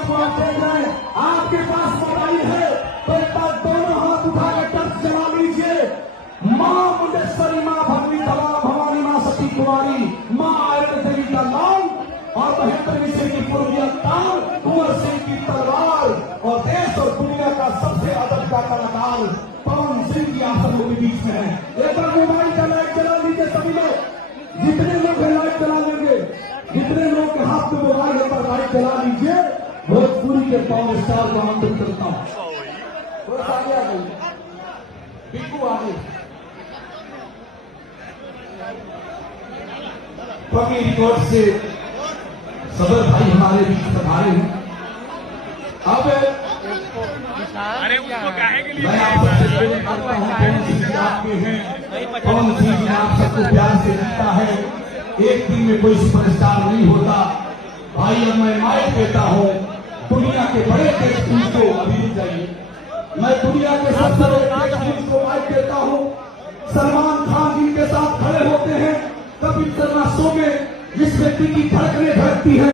आपके पास मोबाइल है तो एक बार दोनों हाथ उठा के टच चला लीजिए। माँ मुंडेश्वरी, माँ भगवी दवा, भवानी, माँ सती कुमारी, माँ आयरन देवी का नाम और महेंद्र मिश्र की पूर्विया ताल, कुंवर सिंह की तलवार और देश और दुनिया का सबसे अदब का कलाकार पवन सिंह की आप सब लोग के बीच में है। एक बार मोबाइल का लाइट जला लीजिए सभी लोग, जितने लोग लाइट जला लेंगे, जितने लोग के हाथ में मोबाइल है पर लाइट जला लीजिए। भोजपुरी के पावर स्टार का आमंत्रण करता हूं। आगे आ गई बिल्कुल आगे पकी रिकॉर्ड से सदर भाई हमारे बीच पधारे हैं। अब अरे उसको काहे के लिए मैं आप सबसे प्रेम करता हूं, कौन सी चीज आपके हैं, कौन सी चीज आप सबको प्यार से जीता है। एक दिन में कोई सुपरस्टार नहीं होता भाई। अब मैं माइक देता हूं दुनिया के बड़े टेक्सटाइल को, अभी जाइए, मैं दुनिया के सबसे बड़े टेक्सटाइल को माइक देता हूं। सलमान खान जी के साथ खड़े होते हैं कपिल शर्मा शो में, जिस व्यक्ति की धड़कनें धड़कती है।